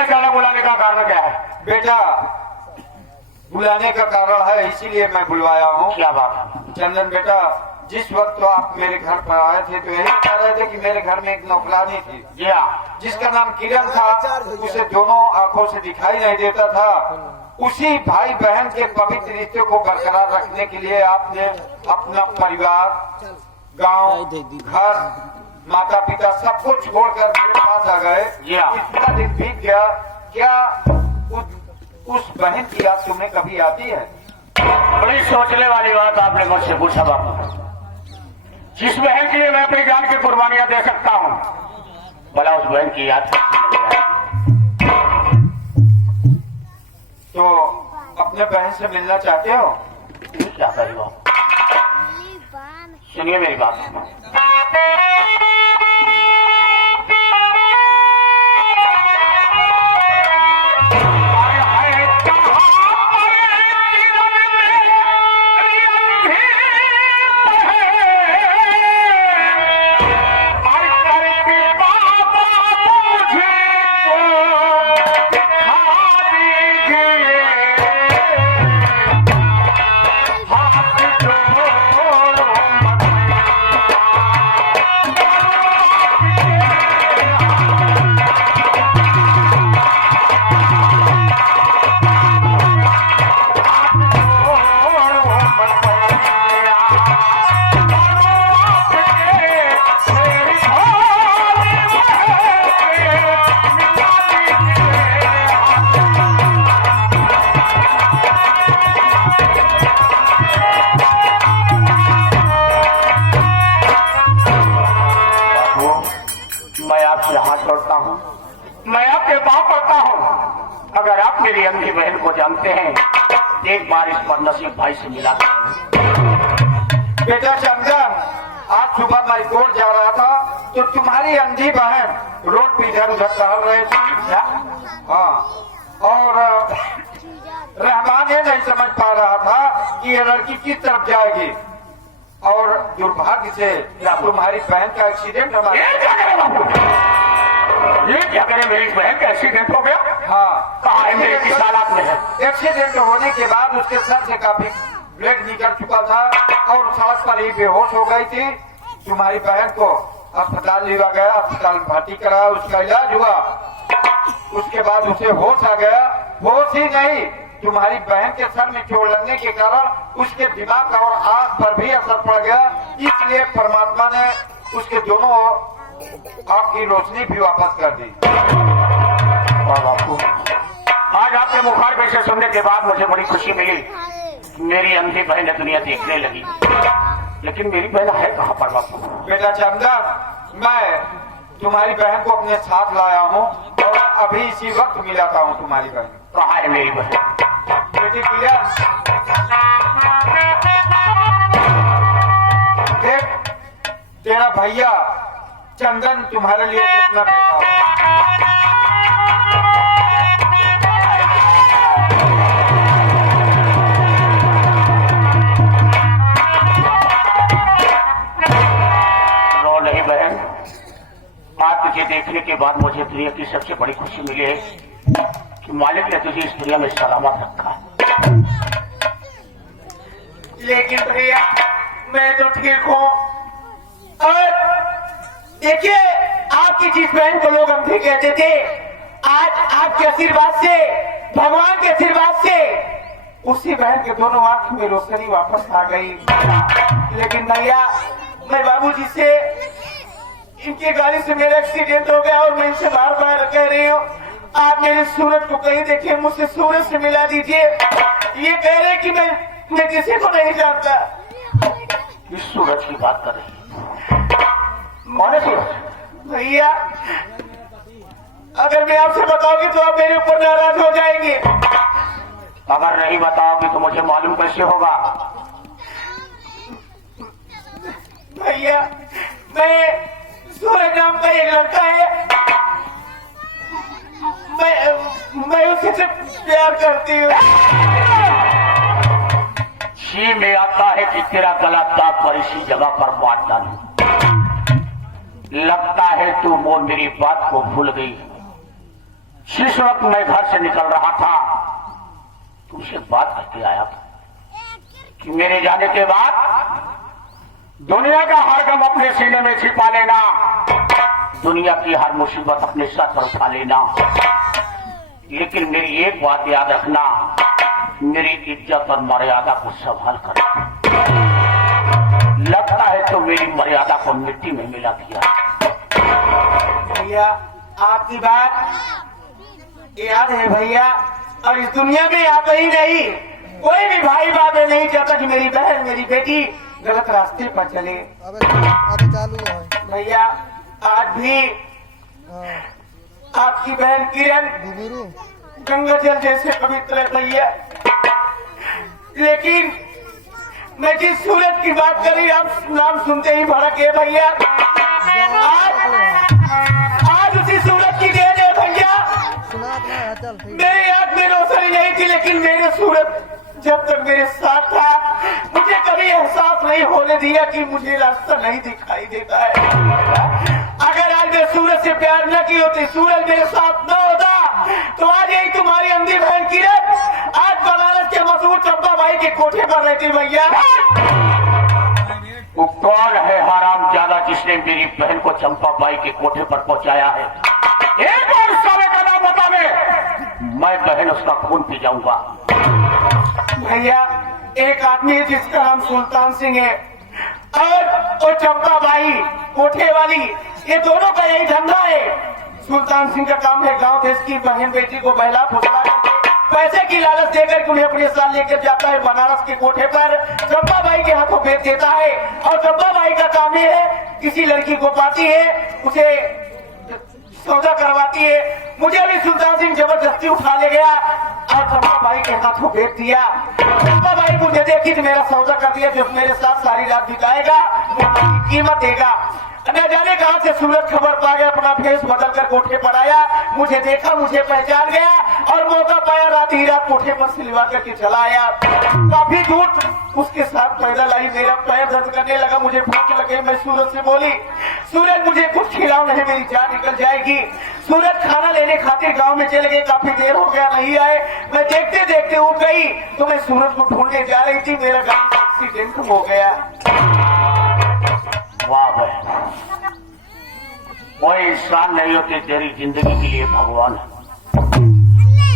अचानक बुलाने का कारण क्या है? बेटा, बुलाने का कारण है इसीलिए मैं बुलवाया हूँ। क्या बात है? चंदन बेटा, जिस वक्त तो आप मेरे घर पर आए थे तो यही कह रहे थे कि मेरे घर में एक नौकरानी थी जिसका नाम किरण था। उसे दोनों आंखों से दिखाई नहीं देता था। उसी भाई बहन के पवित्र रिश्ते को बरकरार रखने के लिए आपने अपना परिवार, गांव, घर, माता पिता सब कुछ छोड़कर मेरे पास आ गए। इतना दिन बीत गया, क्या उस बहन की याद तुम्हें कभी आती है? बड़ी सोचने वाली बात आपने मुझसे पूछा बापू। जिस बहन के लिए मैं अपनी जान की कुर्बानियां दे सकता हूँ, भला उस बहन की याद तो अपने बहन से मिलना चाहते हो? क्या करेगा? सुनिए मेरी बात। मैं आपके पाँव पड़ता हूँ। अगर आप मेरी अंधी बहन को जानते हैं, एक बार इस पर नसीब भाई से मिला। बेटा चंदन, आज सुबह मैं कोर्ट जा रहा था तो तुम्हारी अंधी बहन रोड पे इधर उधर टहल रहे थे। हाँ, और रहमान ये नहीं समझ पा रहा था कि ये लड़की किस तरफ जाएगी, और दुर्भाग्य से तुम्हारी बहन का एक्सीडेंट हो गया। ये क्या करे, मेरी बहन का एक्सीडेंट हो गया? हाँ। कहाँ है? मेरे किस हालात में है? एक्सीडेंट होने के बाद उसके सर से काफी ब्लड निकल चुका था और सड़क पर ही बेहोश हो गई थी। तुम्हारी बहन को अस्पताल लिया गया, अस्पताल में भर्ती कराया, उसका इलाज हुआ। उसके बाद उसे होश आ गया। होश ही नहीं, तुम्हारी बहन के सर में चोट लगने के कारण उसके दिमाग और आंख पर भी असर पड़ गया। इसलिए परमात्मा ने उसके दोनों आपकी रोशनी भी वापस कर दी। बापू, आज आपके मुखारबे से सुनने के बाद मुझे बड़ी खुशी मिली। मेरी अंधी बहन दुनिया देखने लगी, लेकिन मेरी बहन है कहाँ पर बापू? बेटा चंदन, मैं तुम्हारी बहन को अपने साथ लाया हूँ और अभी इसी वक्त मिलाता हूँ तुम्हारी बहन। कहाँ है मेरी बहन? बेटी किरण, देख तेरा भैया चंदन तुम्हारे लिए कितना रो नहीं बहन, आज तुझे देखने के बाद मुझे दुनिया की सबसे बड़ी खुशी मिली है कि मालिक ने तुझे इस दुनिया में सलामत रखा। लेकिन भैया मैं तो ठीक हूँ, और देखिए आपकी जिस बहन को लोग अंधी कहते थे, आज आपके आशीर्वाद से, भगवान के आशीर्वाद से उसी बहन के दोनों आंख में रोशनी वापस आ गई। लेकिन भैया, मैं बाबूजी से, इनकी गाड़ी से मेरा एक्सीडेंट हो गया और मैं इनसे बार बार कह रही हूँ आप मेरे सूरज को कहीं देखिए, मुझसे सूरज से मिला दीजिए। ये कह रहे कि मैं किसी को नहीं जानता। इस सूरज की बात कर रही? कौन है सूरज? भैया, अगर मैं आपसे बताऊंगी तो आप मेरे ऊपर नाराज हो जाएंगे। अगर नहीं बताओगे तो मुझे मालूम कैसे होगा? भैया, मैं सूरज नाम का एक लड़का है, मैं उससे प्यार करती हूँ। जी में आता है कि तेरा गला दाब पर इसी जगह पर बांट डालूं। लगता है तू वो मेरी बात को भूल गई। जिस वक्त मैं घर से निकल रहा था तुमसे बात करके आया था कि मेरे जाने के बाद दुनिया का हर गम अपने सीने में छिपा लेना, दुनिया की हर मुसीबत अपने सर पर उठा लेना। लेकिन मेरी एक बात याद रखना, मेरी इज्जत और मर्यादा को संभाल कर। लगता है तो मेरी मर्यादा को मिट्टी में मिला दिया। भैया आपकी बात याद है भैया, और इस दुनिया में आप ही नहीं, कोई भी भाई बाप नहीं चाहता कि मेरी बहन मेरी बेटी गलत रास्ते पर चले। अबे चालू है भैया आज भी आपकी बहन किरण गुरु। गंगा जल जैसे पवित्र है भैया, लेकिन मैं जिस सूरत की बात करी आप नाम सुनते ही भड़क गए भैया। आज उसी सूरत की देन है भैया। सुना अपना चल ठीक। मेरे याद में रोशनी नहीं थी, लेकिन मेरे सूरत जब तक मेरे साथ था मुझे कभी एहसास नहीं होने दिया कि मुझे रास्ता नहीं दिखाई देता है। अगर आज मैं सूरज से प्यार न की होती, सूरज मेरे साथ न होता, तो आज यही तुम्हारी अंधी बहन किरण आज बनारस के मशहूर चंपा भाई के कोठे पर रहती भैया। वो कौन है हराम ज्यादा जिसने मेरी बहन को चंपा बाई के कोठे पर पहुंचाया है? एक और साले का नाम बता दे, मैं बहन उसका खून पी जाऊंगा। भैया एक आदमी है जिसका नाम सुल्तान सिंह है, और वो चंपा बाई कोठे वाली, ये दोनों का यही धंधा है। सुल्तान सिंह का काम है गांव देश की बहन बेटी को बहला फुसला पैसे की लालच देकर उन्हें अपने साथ लेकर जाता है बनारस के कोठे पर, चंपा बाई के हाथों भेज देता है। और चंपा बाई का काम ये है, किसी लड़की को पाती है, उसे सौदा करवाती है। मुझे भी सुल्तान सिंह जबरदस्ती उठा ले गया और चंपा बाई के हाथों भेज दिया। चंपा बाई मुझे देखी तो मेरा सौदा कर दिया, जो मेरे साथ सारी रात बिताएगा वो कीमत देगा। न जाने कहां से सूरज खबर पा गया, अपना फेस बदल कर कोठे पर आया, मुझे देखा, मुझे पहचान गया और मौका पाया रात ही रात कोठे पर सिलवा करके चला आया। काफी दूर उसके साथ पैदल आई, मेरा पैर दर्द करने लगा, मुझे भूख लगे। मैं सूरज से बोली, सूरज मुझे कुछ खिलाओ नहीं मेरी जान निकल जाएगी। सूरज खाना लेने खातिर गांव में चले गए, काफी देर हो गया नहीं आए। मैं देखते देखते उठ गई तो मैं सूरज को ढूंढने जा रही थी, मेरा गाड़ी एक्सीडेंट हो गया। वाह बहन, कोई इंसान नहीं होती तेरी जिंदगी के लिए भगवान है,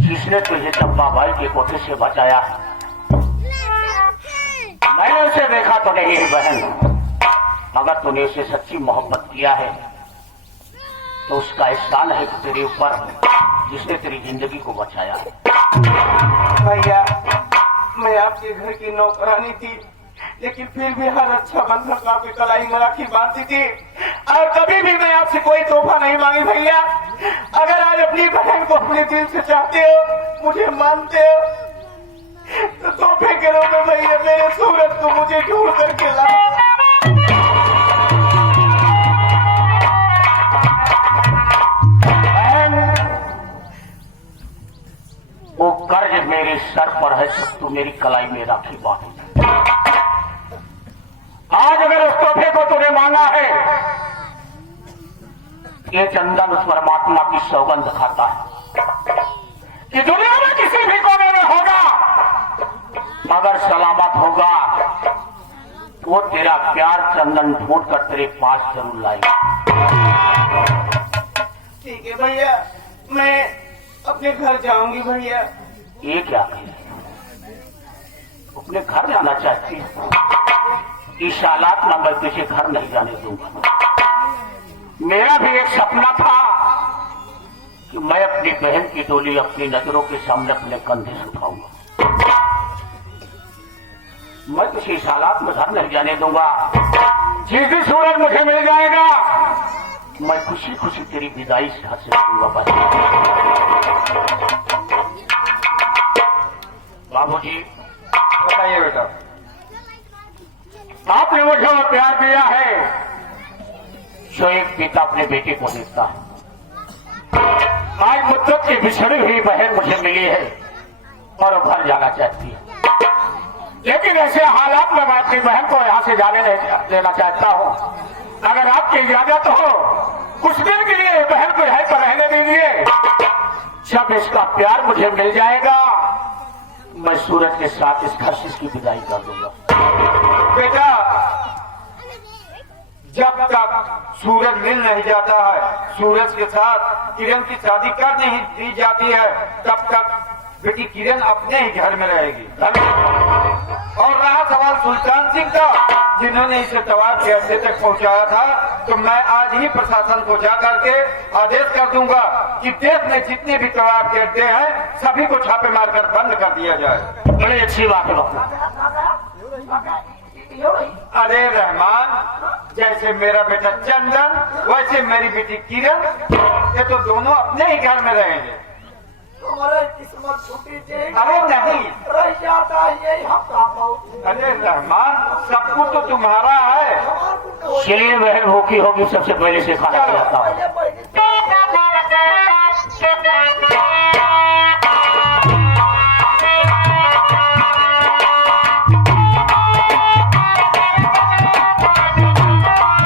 जिसने तुझे चंपा बाई के कोठे से बचाया। मैंने उसे देखा तो नहीं बहन, अगर तूने उसे सच्ची मोहब्बत किया है तो उसका एहसान है कि तेरे ऊपर, जिसने तेरी जिंदगी को बचाया। भैया मैं आपके घर की नौकरानी थी, लेकिन फिर भी हर अच्छा बंधन आपकी कलाई में राखी बांधती थी, और कभी भी मैं आपसे कोई तोहफा नहीं मांगी भैया। अगर आज अपनी बहन को अपने दिल से चाहते हो, मुझे मानते हो, तो तोहफे के रूप में भैया मेरे सूरज को मुझे ढूंढ करके लाओ। वो कर्ज मेरे सर पर है, सब तू मेरी कलाई में राखी बांध। आज अगर उस तोहफे को तूने मांगा है, ये चंदन उस परमात्मा की सौगंध खाता है कि दुनिया में किसी भी कोने में होगा, मगर सलामत होगा, वो तेरा प्यार चंदन ढूंढ कर तेरे पास जरूर लाएगा। ठीक है भैया, मैं अपने घर जाऊंगी भैया। ये क्या है, अपने घर जाना चाहती है? इस हालात में मैं तुझे घर नहीं जाने दूंगा। मेरा भी एक सपना था कि मैं अपनी बहन की डोली अपनी नजरों के सामने अपने कंधे से उठाऊंगा। मैं तुझे इस हालात में घर नहीं जाने दूंगा। जिस दिन सूरज मुझे मिल जाएगा, मैं खुशी खुशी तेरी विदाई से घर से करूंगा। बाबूजी बताइए बेटा। आपने मुझे और प्यार दिया है जो एक पिता अपने बेटे को देता है। आज मुद्दत की बिछड़ी हुई बहन मुझे मिली है और घर जाना चाहती है, लेकिन ऐसे हालात में मैं अपनी बहन को यहाँ से जाने नहीं देना चाहता हूँ। अगर आपकी इजाजत हो कुछ दिन के लिए बहन को यहीं पर रहने दीजिए। जब इसका प्यार मुझे मिल जाएगा मैं सूरज के साथ इस घर से इसकी विदाई कर दूंगा। बेटा, जब तक सूरज मिल नहीं जाता है, सूरज के साथ किरण की शादी कर नहीं दी जाती है, तब तक बेटी किरण अपने ही घर में रहेगी। और रहा सवाल सुल्तान सिंह का, जिन्होंने इसे तवार के अड्डे तक पहुंचाया था, तो मैं आज ही प्रशासन को जा करके आदेश कर दूंगा कि देश में जितने भी तवार के अड्डे हैं सभी को छापे मारकर बंद कर दिया जाए। बड़ी अच्छी बात है। अरे रहमान, जैसे मेरा बेटा चंदन वैसे मेरी बेटी किरण, ये तो दोनों अपने ही घर में रहेंगे। तुम्हारे किस्मत छूटी थी, अरे नहीं, रह जाता यही हम। अरे रहमान, सब कुछ तो तुम्हारा है। चलिए बहन भूखी होगी, सबसे पहले से खाना खिलाता हूँ।